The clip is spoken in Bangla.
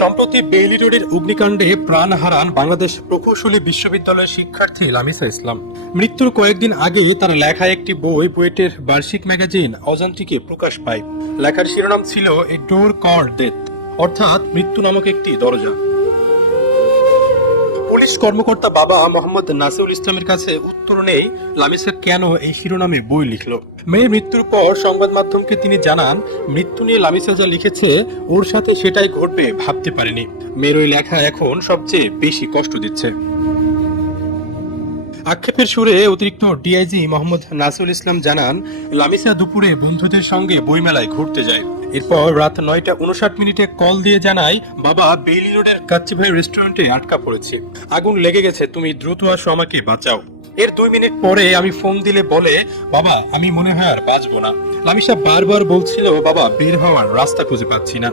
সম্প্রতি বেইলি রোডের অগ্নিকাণ্ডে প্রাণ হারান বাংলাদেশ প্রকৌশলী বিশ্ববিদ্যালয়ের শিক্ষার্থী লামিসা ইসলাম। মৃত্যুর কয়েকদিন আগেই তার লেখা একটি বই বুয়েটের বার্ষিক ম্যাগাজিন অজান্তিকে প্রকাশ পায়। লেখার শিরোনাম ছিল এ ডোর কল্ড ডেথ, অর্থাৎ মৃত্যু নামক একটি দরজা। পুলিশ কর্মকর্তা বাবা মোহাম্মদ নাসিউল ইসলামের কাছে উত্তর নেই লামিসা কেন এই শিরোনামে বই লিখল। মেয়ের মৃত্যুর পর সংবাদ মাধ্যমকে তিনি জানান, মৃত্যু নিয়ে লামিসা যা লিখেছে ওর সাথে সেটাই ঘটবে ভাবতে পারেনি। মেয়ের ওই লেখা এখন সবচেয়ে বেশি কষ্ট দিচ্ছে। আক্ষেপের সুরে অতিরিক্ত ডিআইজি মোহাম্মদ নাসিউল ইসলাম জানান, লামিসা দুপুরে বন্ধুদের সঙ্গে বইমেলায় ঘুরতে যায়। এরপর রাত 9:59 কল দিয়ে জানায়, বাবা বেইলি রোডের কাচ্চি ভাই রেস্টুরেন্টে আটকা পড়েছে, আগুন লেগে গেছে, তুমি দ্রুত আসো, আমাকে বাঁচাও। এর 2 মিনিট পরে আমি ফোন দিলে বলে, বাবা আমি মনে হয় আর বাঁচবো না। লামিসা বারবার বলছিল, বাবা বের হওয়ার রাস্তা খুঁজে পাচ্ছি না।